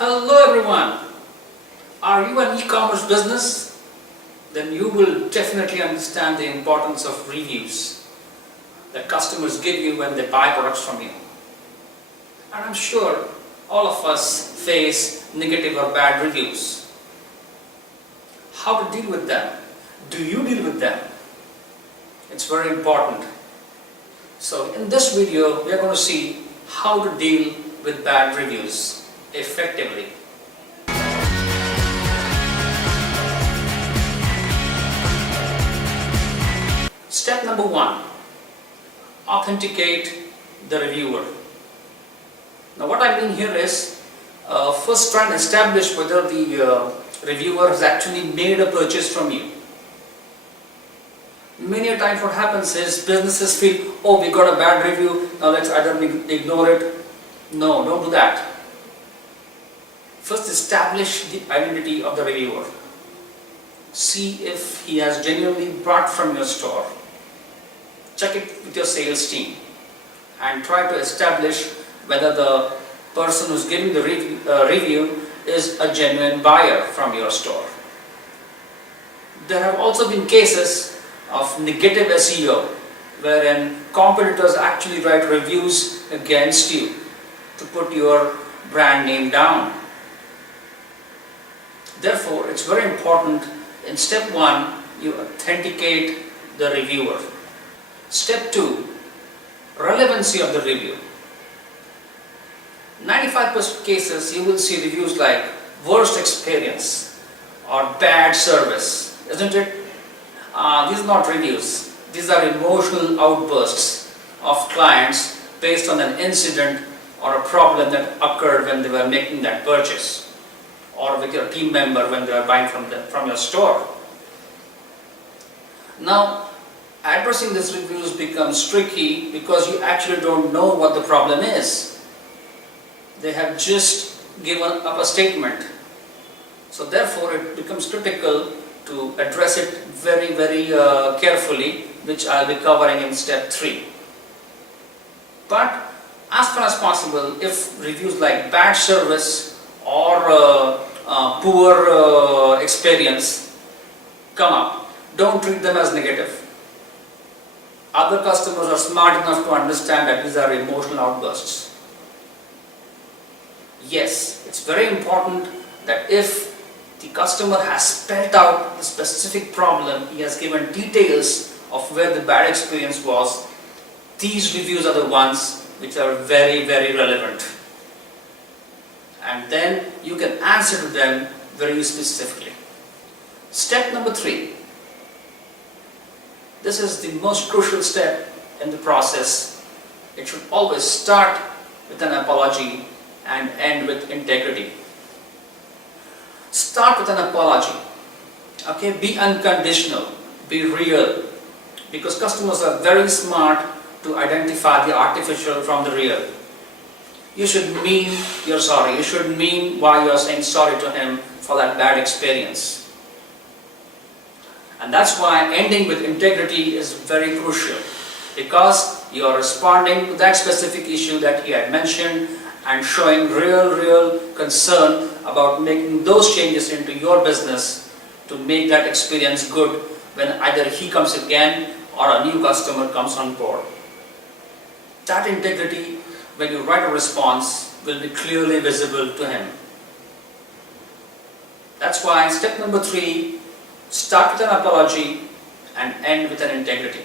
Hello everyone. Are you an e-commerce business? Then you will definitely understand the importance of reviews that customers give you when they buy products from you. And I'm sure all of us face negative or bad reviews. How to deal with them? Do you deal with them? It's very important. So in this video, we are going to see how to deal with bad reviews effectively. Step number 1, authenticate the reviewer. Now what I mean here is, first try and establish whether the reviewer has actually made a purchase from you. Many a times what happens is businesses feel, oh, we got a bad review, now let's either ignore it. No, don't do that. First establish the identity of the reviewer. See if he has genuinely bought from your store. Check it with your sales team and try to establish whether the person who's giving the review is a genuine buyer from your store. There have also been cases of negative SEO wherein competitors actually write reviews against you to put your brand name down. Therefore, it's very important in step 1 you authenticate the reviewer. Step 2, relevancy of the review. 95% cases you will see reviews like worst experience or bad service, isn't it? These are not reviews. These are emotional outbursts of clients based on an incident or a problem that occurred when they were making that purchase, or with your team member when they are buying from your store. Now, addressing these reviews becomes tricky because you actually don't know what the problem is. They have just given up a statement. So therefore, it becomes critical to address it very, very carefully, which I'll be covering in step 3. But as far as possible, if reviews like bad service or poor experience come up, don't treat them as negative. Other customers are smart enough to understand that these are emotional outbursts. Yes, it's very important that if the customer has spelled out the specific problem, he has given details of where the bad experience was, these reviews are the ones which are very, very relevant. And then you can answer to them very specifically. Step number 3. This is the most crucial step in the process. It should always start with an apology and end with integrity. Start with an apology. Okay, be unconditional, be real, because customers are very smart to identify the artificial from the real. You should mean you're sorry. You should mean why you're saying sorry to him for that bad experience. And that's why ending with integrity is very crucial, because you're responding to that specific issue that he had mentioned and showing real concern about making those changes into your business to make that experience good when either he comes again or a new customer comes on board. That integrity, when you write a response, will be clearly visible to him. That's why step number 3, start with an apology and end with an integrity.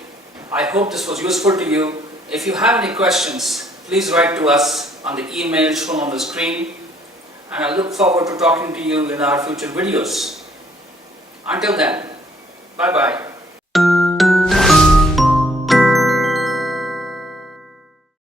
I hope this was useful to you. If you have any questions, please write to us on the email shown on the screen, and I look forward to talking to you in our future videos. Until then, bye-bye.